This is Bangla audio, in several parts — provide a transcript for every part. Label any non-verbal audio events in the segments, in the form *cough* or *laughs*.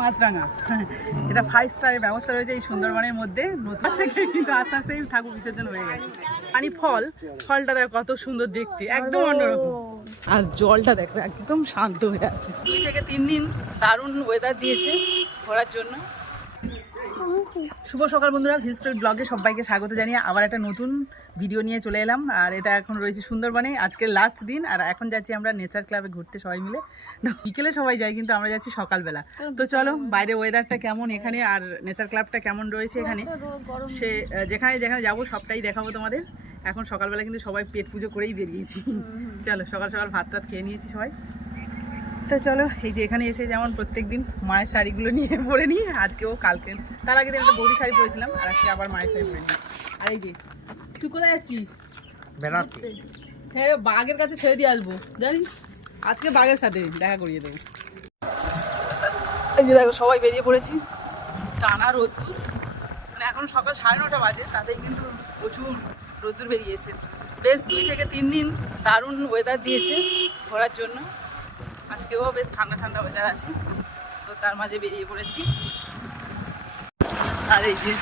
মাছরাঙা। এটা ফাইভ স্টারের ব্যবস্থা রয়েছে এই সুন্দরবনের মধ্যে। নতুন থেকে কিন্তু আস্তে আস্তে এই ঠাকুর বিসর্জন হয়ে গেছে। পানি ফল, ফলটা দেখো কত সুন্দর দেখতে, একদম অন্যরকম। আর জলটা দেখো, একদম শান্ত হয়ে আছে। দুই থেকে তিন দিন দারুণ ওয়েদার দিয়েছে ঘোরার জন্য। শুভ সকাল বন্ধুরা হিল স্টোরি ব্লগে সবাইকে স্বাগত জানিয়ে আবার একটা নতুন ভিডিও নিয়ে চলে এলাম আর এটা এখন রয়েছে সুন্দরবনে আজকের লাস্ট দিন আর এখন যাচ্ছি আমরা নেচার ক্লাবে ঘুরতে সবাই মিলে। বিকেলে সবাই যাই কিন্তু আমরা যাচ্ছি সকালবেলা। তো চলো বাইরে ওয়েদারটা কেমন এখানে আর নেচার ক্লাবটা কেমন রয়েছে এখানে? সে যেখানে যেখানে যাব সবটাই দেখাবো তোমাদের। এখন সকালবেলা কিন্তু সবাই পেট পুজো করেই বেরিয়েছি। চলো সকাল সকাল ভাত টাত খেয়ে নিয়েছি সবাই। তো চলো এই যে এখানে এসে যেমন প্রত্যেক দিন মায়ের শাড়িগুলো নিয়ে *laughs* পরে নিই আজকেও কালকে তার আগে দিন একটা বৌদি শাড়ি পরেছিলাম আর আজকে আবার মায়ের শাড়ি পরে নিয়েছি। আর এই যে তুই কোথায় যাচ্ছিস? বেড়াতে। হ্যাঁ বাঘের কাছে ছেড়ে দিয়ে আসব। জানিস? আজকে বাঘের সাথে দেখা করিয়ে দেবো। এই যে দেখো সবাই বেরিয়ে পড়েছি। টানা রোদ্দুর। মানে এখন সকাল সাড়ে নটা বাজে তাতেই কিন্তু প্রচুর রোদ্দুর বেরিয়েছে। বেশ দুই থেকে তিন দিন দারুণ ওয়েদার দিয়েছে ঘোরার জন্য। আজকেও বেশ ঠান্ডা ঠান্ডা ওয়েদার আছে। তো তার মাঝে বেরিয়ে পড়েছি। আর এই যে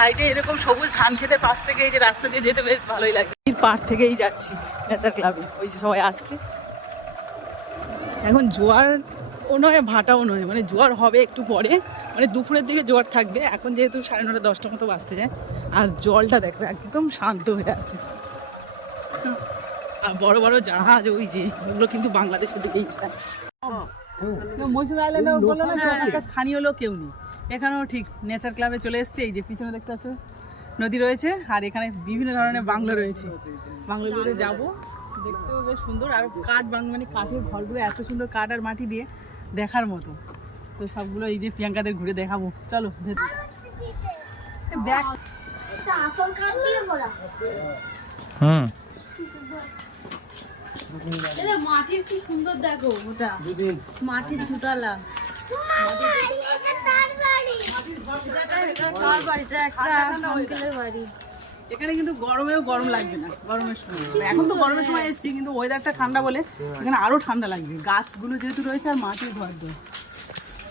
সাইডে এরকম সবুজ ধান খেতের পাশ থেকে এই যে রাস্তা দিয়ে যেতে বেশ ভালোই লাগে। এই পাড় থেকেই যাচ্ছি নেচার ক্লাবে ওই যে সবাই আসছে। এখন জোয়ার ও নয় ভাটাও নয় মানে জোয়ার হবে একটু পরে। মানে দুপুরের দিকে জোয়ার থাকবে এখন যেহেতু সাড়ে নটা দশটা মতো বাঁচতে যায়। আর জলটা দেখবে একদম শান্ত হয়ে আছে। আর বড় বড় জাহাজ ওই যে ওগুলো কিন্তু বাংলাদেশের দিকেই যায়। মৌসুম আইল্যান্ডে বলল না স্থানীয় লোক কেউ নেই। এখানেও ঠিক নেচার ক্লাবে চলে এসছে এই যে পিছনে দেখতে পাচ্ছ নদী রয়েছে আর এখানে বিভিন্ন ধরনের বাংলো রয়েছে। বাংলো বাংলোগুলোতে যাব দেখতেও বেশ সুন্দর আর কাঠ বাং মানে কাঠের ঘরগুলো এত সুন্দর কাঠ আর মাটি দিয়ে দেখার মতো। তো সবগুলো এই যে প্রিয়াঙ্কাদের ঘুরে দেখাবো। চলো ভেতরে। ব্যাগ এটা আসল কাঠ দিয়ে করা হুম মাটির কি সুন্দর দেখো ওটা। মাটির দুটালা এখানে কিন্তু গরমেও গরম লাগবে না, গরমের সময়। মানে এখন তো গরমের সময় এসেছি, কিন্তু ওয়েদারটা ঠান্ডা বলে এখানে আরও ঠান্ডা লাগবে। গাছগুলো যেহেতু রয়েছে আর মাটির ঘর দোর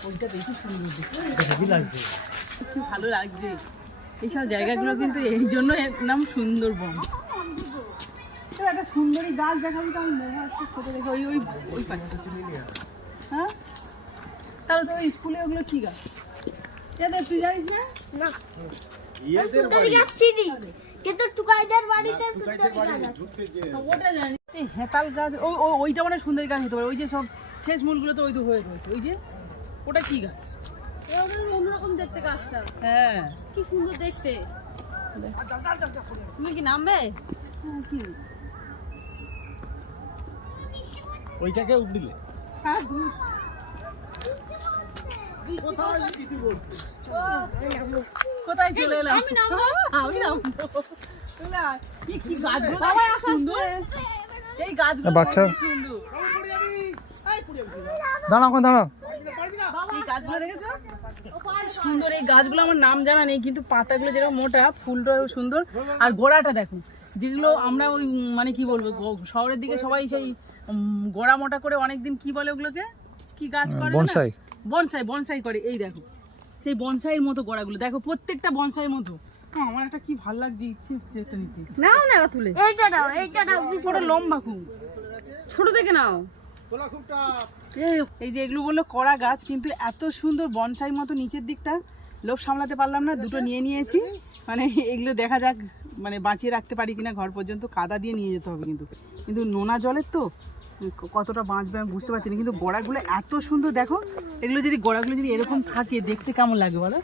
ওইটা বেশি সুন্দর দেখতে। ভালো লাগছে। এইসব জায়গাগুলো কিন্তু এই জন্য এর নাম সুন্দরবন। একটা সুন্দরী গাছ দেখাবি তো আমি দেখে ওই ওই ওই পাশে। হ্যাঁ? তাহলে তো ওই স্কুলে ওগুলো কি গাছ? তুই জানিস না? সুন্দরী গাছ চিনি কিন্তু টুকাইদের বাড়িতে সুন্দরী গাছ আছে। ওটা জানি। এই হেতাল গাছ ও ও ওইটা মানে সুন্দরী গাছ হতে পারে। ওই যে সব শেষ মূলগুলো তো ওই তো হয়ে রয়েছে ওই যে ওটা কি গাছ? অন্যরকম দেখতে গাছটা। হ্যাঁ। কি সুন্দর দেখতে। তুমি কি নামবে? ওইটাকে উঠলে হ্যাঁ কোথায় চলে এলাম? আমি নামবো? আমি নামবো। কি কি গাছগুলো সুন্দর? এই গাছগুলো বাচ্চা। দেখো, কি সুন্দর? দাঁড়াও দাঁড়াও। এই গাছগুলো দেখেছ? সুন্দর এই গাছগুলো আমার নাম জানা নেই কিন্তু পাতাগুলো যেরকম মোটা ফুলটাও সুন্দর। আর গোড়াটা দেখো যেগুলো আমরা ওই মানে কি বলব শহরের দিকে সবাই সেই গোড়া মোটা করে অনেকদিন কি বলে ওগুলোকে? কি গাছ করে বনসাই। বনসাই বনসাই করে এই দেখো। সেই বনসাইয়ের মতো গোড়াগুলো। দেখো প্রত্যেকটা বনসাইয়ের মতো। হ্যাঁ, আমার একটা কি ভালো লাগছে ইচ্ছে হচ্ছে একটা নিতে। নাও না তুলে। এইটা দাও এইটা দাও ওটা লম্বা খুব। ছোট থেকে নাও। এই- এই যে এগুলো বলল কড়া গাছ কিন্তু এত সুন্দর বনসাই মতো নিচের দিকটা। লোক সামলাতে পারলাম না দুটো নিয়ে নিয়েছি। মানে এগুলো দেখা যাক মানে বাঁচিয়ে রাখতে পারি কিনা ঘর পর্যন্ত কাদা দিয়ে নিয়ে যেতে হবে কিন্তু। কিন্তু নোনা জলের তো কতটা বাঁচবে আমি বুঝতে পারছি না কিন্তু গোড়াগুলো এত সুন্দর দেখো এগুলো যদি গোড়াগুলো যদি এরকম থাকে দেখতে কেমন লাগে বলো?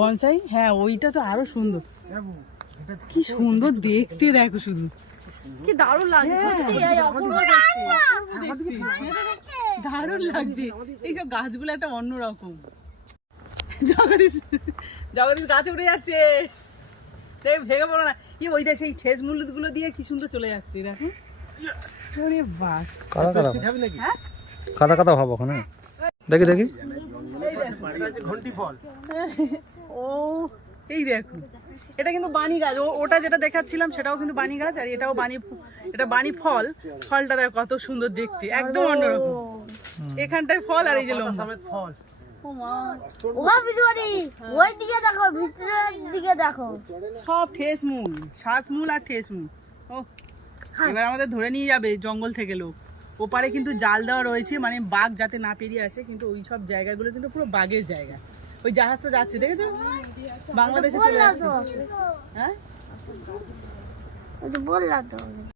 বনসাই হ্যাঁ ওইটা তো আরও সুন্দর। কি সুন্দর দেখতে দেখো শুধু। কি দারুণ লাগছে দেখতে। দারুণ লাগছে। এইসব গাছগুলো একটা অন্যরকম। জগদীশ জগদীশ গাছে উঠে যাচ্ছে। সেই ভেঙে পড়ো না। কি ওই দেয় সেই ঠেস মুলুদগুলো দিয়ে কি সুন্দর চলে যাচ্ছে দেখো। ওরে বাস হ্যাঁ ওখানে। দেখি দেখি। ও এই দেখো। এটা কিন্তু বানি গাছ। ও ওটা যেটা দেখাচ্ছিলাম সেটাও কিন্তু বানি গাছ আর এটাও বানি এটা বানি ফল। ফলটা দেখো কত সুন্দর দেখতে। একদম অন্যরকম। এখানটায় ফল আর এই যে লম্বা। ওই দিকে দেখো ভিতরের দিকে দেখো। সব ঠেস মূল শ্বাস মূল আর ঠেস মূল। ও এবার আমাদের ধরে নিয়ে যাবে জঙ্গল থেকে লোক। ওপারে কিন্তু জাল দেওয়া রয়েছে মানে বাঘ যাতে না পেরিয়ে আসে কিন্তু ওই সব জায়গাগুলো কিন্তু পুরো বাঘের জায়গা। ওই জাহাজটা যাচ্ছে দেখেছ? বাংলাদেশে চলে যাচ্ছে। হ্যাঁ?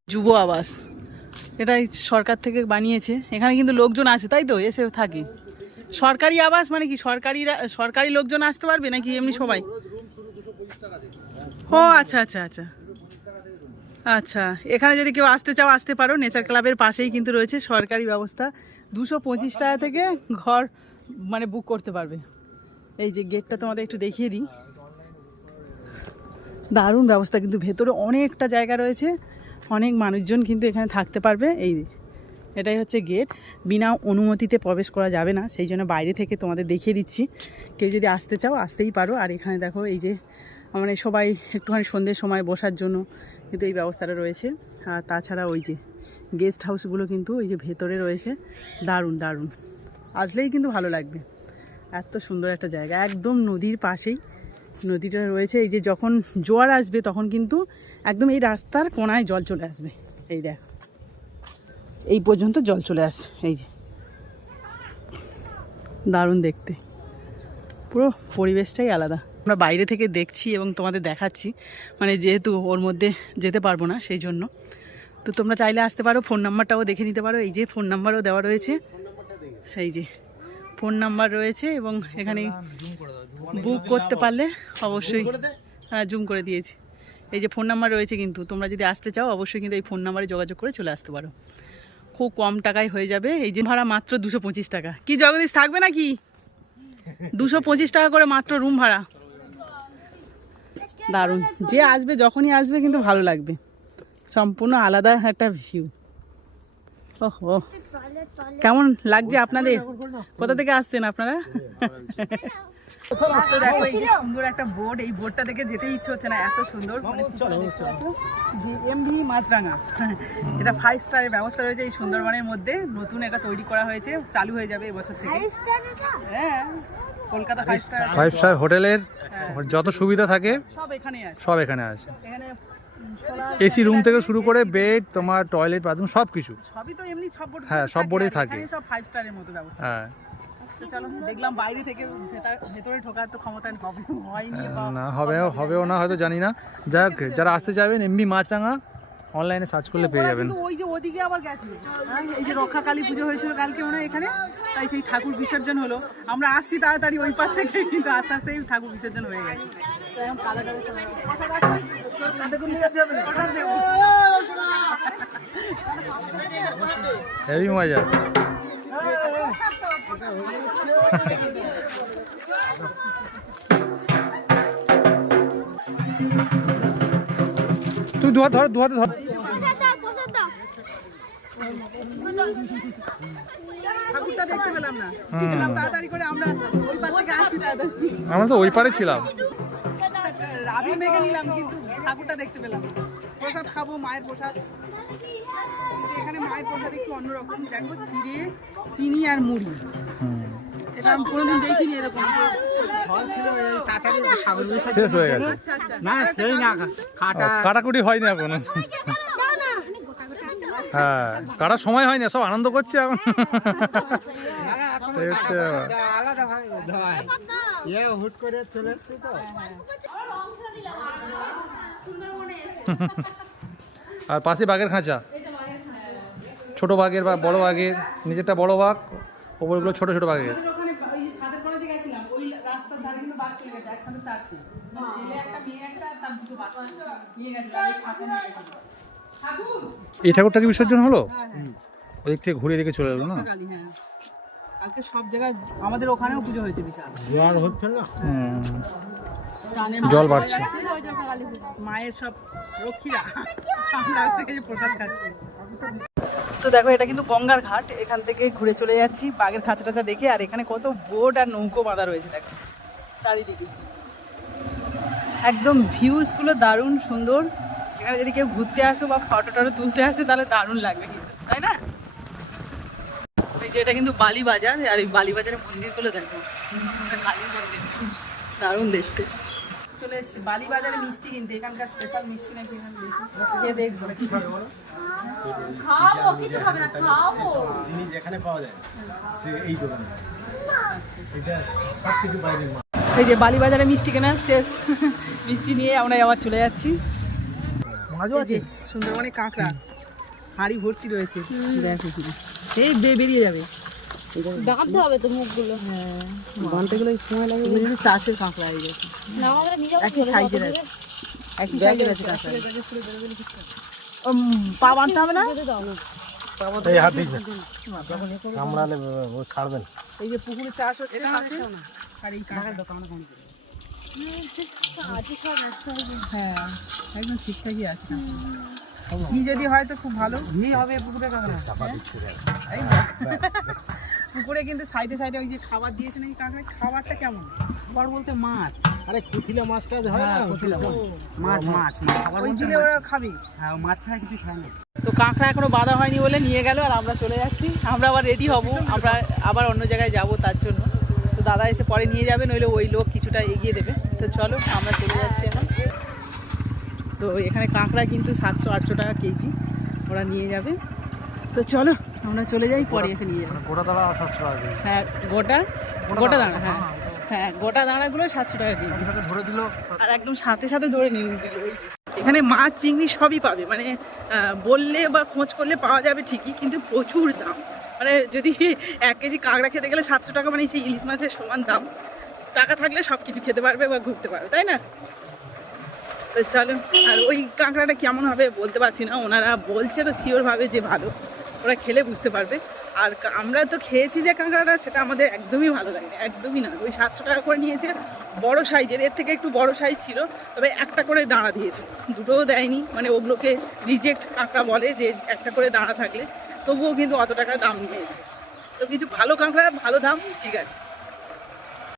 যুব আবাস। এটা সরকার থেকে বানিয়েছে। এখানে কিন্তু লোকজন আসে তাই তো? এসে থাকে। সরকারি আবাস মানে কি? সরকারিরা সরকারি লোকজন আসতে পারবে নাকি এমনি সবাই? ও আচ্ছা আচ্ছা আচ্ছা। আচ্ছা এখানে যদি কেউ আসতে চাও, আসতে পারো। নেচার ক্লাবের পাশেই কিন্তু রয়েছে সরকারি ব্যবস্থা। দুশো পঁচিশ টাকা থেকে ঘর মানে বুক করতে পারবে। এই যে গেটটা তোমাদের একটু দেখিয়ে দিই। দারুণ ব্যবস্থা, কিন্তু ভেতরে অনেকটা জায়গা রয়েছে। অনেক মানুষজন কিন্তু এখানে থাকতে পারবে। এই এটাই হচ্ছে গেট বিনা অনুমতিতে প্রবেশ করা যাবে না, সেই জন্য বাইরে থেকে তোমাদের দেখিয়ে দিচ্ছি। কেউ যদি আসতে চাও, আসতেই পারো। আর এখানে দেখো, এই যে মানে সবাই একটুখানি সন্ধ্যের সময় বসার জন্য কিন্তু এই ব্যবস্থাটা রয়েছে। আর তাছাড়া ওই যে গেস্ট হাউসগুলো কিন্তু ওই যে ভেতরে রয়েছে। দারুণ দারুণ। আসলেই কিন্তু ভালো লাগবে। এত সুন্দর একটা জায়গা। একদম নদীর পাশেই নদীটা রয়েছে। এই যে যখন জোয়ার আসবে তখন কিন্তু একদম এই রাস্তার কোনায় জল চলে আসবে। এই দেখ। এই পর্যন্ত জল চলে আসছে। এই যে। দারুণ দেখতে। পুরো পরিবেশটাই আলাদা। আমরা বাইরে থেকে দেখছি এবং তোমাদের দেখাচ্ছি। মানে যেহেতু ওর মধ্যে যেতে পারব না, সেই জন্য। তো তোমরা চাইলে আসতে পারো, ফোন নাম্বারটাও দেখে নিতে পারো। এই যে ফোন নাম্বারও দেওয়া রয়েছে। এই যে ফোন নাম্বার রয়েছে এবং এখানে বুক করতে পারলে অবশ্যই হ্যাঁ জুম করে দিয়েছি। এই যে ফোন নাম্বার রয়েছে কিন্তু, তোমরা যদি আসতে চাও, অবশ্যই কিন্তু এই ফোন নাম্বারে যোগাযোগ করে চলে আসতে পারো। খুব কম টাকায় হয়ে যাবে। এই যে ভাড়া মাত্র দুশো টাকা। কি জগদীশ, থাকবে নাকি? দুশো পঁচিশ টাকা করে মাত্র রুম ভাড়া। দারুণ। যে আসবে যখনই আসবে কিন্তু ভালো লাগবে। সম্পূর্ণ আলাদা একটা ভিউ ওহো কেমন লাগছে আপনাদের? কোথা থেকে আসছেন আপনারা? তো দেখো এই যে সুন্দর একটা বোর্ড এই বোর্ডটা দেখে যেতে ইচ্ছে হচ্ছে না এত সুন্দর। মানে এমভি মাছরাঙা। এটা ফাইভ স্টারের ব্যবস্থা রয়েছে এই সুন্দরবনের মধ্যে। নতুন এটা তৈরি করা হয়েছে চালু হয়ে যাবে এবছর থেকে। হ্যাঁ। Kolkata five star. Five star হোটেলের যত সুবিধা থাকে সব এখানে আছে। সব এখানে আছে। এখানে উম, solar এসি রুম থেকে শুরু করে বেড তোমার টয়লেট বাথরুম সব কিছু সবই তো এমনি সব বোর্ড হ্যাঁ, সব board থাকে। সব ফাইভ স্টারের মতো ব্যবস্থা হ্যাঁ। চলো দেখলাম বাইরে থেকে ভেতরে ঢোকার তো ক্ষমতা হবে না হবে হবেও না। হয়তো জানি না। যাক যারা আসতে চাইবেন এমবি মাছরাঙা অনলাইনে সার্চ করলে পেয়ে যাবেন। ওই যে ওদিকে আবার গেছিল হ্যাঁ, এই যে রক্ষা কালী পুজো হয়েছিল কালকে মনে হয় এখানে তাই সেই ঠাকুর বিসর্জন হলো। আমরা আসছি তাড়াতাড়ি ওই পার থেকে কিন্তু আস্তে আস্তে ঠাকুর বিসর্জন হয়ে গেছে। তো এখন তুই দু হাত ধর দুহাতে ধর। ঠাকুরটা দেখতে পেলাম না। পেলাম তাড়াতাড়ি করে আমরা তো ওই পারে ছিলাম। রাবি মেঘে নিলাম কিন্তু ঠাকুরটা দেখতে পেলাম প্রসাদ খাব মায়ের প্রসাদ। এখানে মায়ের প্রসাদ একটু অন্যরকম। দেখো চিড়ে চিনি আর মুড়ি। আমি কোনোদিন দেখিনি এরকম। শেষ হয়ে গেছে। না সেই না কাটাকুটি হয়নি এখনও। হ্যাঁ কাটার সময় হয়নি সব আনন্দ করছে এখন। আর পাশে বাঘের খাঁচা। ছোট বাঘের বা বড় বাঘের নিজেরটা বড় বাঘ ওপরগুলো ছোট ছোট বাঘের আমাদের ওখানে ওই সাদের কলেজে গেছিলাম ওই রাস্তার ধারে কিন্তু বাঘ চলে গেছে একসাথে চারটে। ছেলে একটা মেয়ে একটা তার দুটো বাচ্চা। নিয়ে গেছে এই খাঁচা নিয়ে ঠাকুর! এই ঠাকুরটা কি বিসর্জন হলো? ওদিক থেকে ঘুরে দেখে চলে এলো না? হ্যাঁ। কালকে সব জায়গায় আমাদের ওখানেও পুজো হয়েছে বিশাল। হুম, প্রাণের জল বাড়ছে। মায়ের সব রক্ষীরা। আমরা হচ্ছে যে প্রসাদ খাচ্ছি। তো দেখো এটা কিন্তু গঙ্গার ঘাট। এখান থেকে ঘুরে চলে যাচ্ছি বাঘের খাঁচা টাচা দেখে আর এখানে কত বোট আর নৌকো বাঁধা রয়েছে দেখো। চারিদিকে। একদম ভিউজগুলো দারুণ সুন্দর। এখানে যদি কেউ ঘুরতে আসো বা ফটো টটো তুলতে আসে তাহলে দারুণ লাগবে কিন্তু তাই না? এই যে এটা কিন্তু বালি বাজার আর এই বালি বাজারের মন্দিরগুলো দেখো। কালী মন্দির। দারুণ দেখতে। চলে এসেছি। বালি বাজারে মিষ্টি কিনতে এখানকার স্পেশাল মিষ্টি নাকি এখানে খেয়ে দেখব। খাও কিছু খাবে না খাও। জিনিস এখানে পাওয়া যায়। সে এই দোকানে। এটা সব কিছু বাইরের মাল। এই যে বালি বাজারে মিষ্টি কেনা শেষ। মিষ্টি নিয়ে আমরা আবার চলে যাচ্ছি। সুন্দরবনে কাঁকড়া। হাড়ি ভর্তি রয়েছে। বে- বেরিয়ে যাবে। ডাকতে হবে তো মুখগুলো। ঘন্টাগুলো সময় লাগে এগুলো চাষের কাঁকড়া এই না একই সাইজের আছে। একই সাইজের আছে কাঁকড়া। ও, উম, পা বাঁধতে হবে না? এই হাত কামড়ালে ও ছাড়বেন এই যে পুকুরে চাষ হচ্ছে পাশে, আর এই হ্যাঁ একদম ঠিকঠাকই আছে। ঘি যদি হয় তো খুব ভালো। ঘি হবে পুকুরে এই পুকুরে কিন্তু সাইডে সাইডে ওই যে খাবার দিয়েছে নাকি কাঁকড়া খাবারটা কেমন? খাবার বলতে মাছ। আরে কুথিলা মাছটা হয় না? কুথিলা মাছ। মাছ। ওই দিলে ওরা খাবে। হ্যাঁ মাছ ছাড়া কিছু খায় না। তো কাঁকড়া এখনও বাঁধা হয়নি বলে নিয়ে গেল আর আমরা চলে যাচ্ছি। আমরা আবার রেডি হব। আমরা আবার অন্য জায়গায় যাব তার জন্য। তো দাদা এসে পরে নিয়ে যাবে নইলে ওই লোক কিছুটা এগিয়ে দেবে। তো চলো আমরা চলে যাচ্ছি এখন। তো এখানে কাঁকড়া কিন্তু সাতশো আটশো টাকা কেজি ওরা নিয়ে যাবে। তো চলো আমরা চলে যাই পরে এসে নিয়ে যাব। গোটা দাঁড়া সাতশো টাকা হ্যাঁ গোটা? গোটা দাঁড়া হ্যাঁ। হ্যাঁ গোটা। দাঁড়াগুলো সাতশো টাকা কেজি। ধরে দিল। আর একদম সাথে সাথে ধরে নিয়ে দিল এখানে মাছ চিংড়ি সবই পাবে মানে বললে বা খোঁজ করলে পাওয়া যাবে ঠিকই কিন্তু প্রচুর দাম। মানে যদি এক কেজি কাঁকড়া খেতে গেলে সাতশো টাকা মানে সেই ইলিশ মাছের সমান দাম, টাকা থাকলে সব কিছু খেতে পারবে বা ঘুরতে পারবে, তাই না? তো চলো, আর ওই কাঁকড়াটা কেমন হবে বলতে পারছি না, ওনারা বলছে তো শিওর ভাবে যে ভালো, ওরা খেলে বুঝতে পারবে। আর আমরা তো খেয়েছি যে কাঁকড়াটা, সেটা আমাদের একদমই ভালো লাগে একদমই না। ওই সাতশো টাকা করে নিয়েছে, বড় সাইজের, এর থেকে একটু বড় সাইজ ছিল, তবে একটা করে দাঁড়া দিয়েছে। দুটোও দেয়নি মানে ওগুলোকে রিজেক্ট কাঁকড়া বলে যে একটা করে দাঁড়া থাকলে। তবুও কিন্তু অত টাকা দাম নিয়েছে। তো কিছু ভালো কাঁকড়া ভালো দাম ঠিক আছে।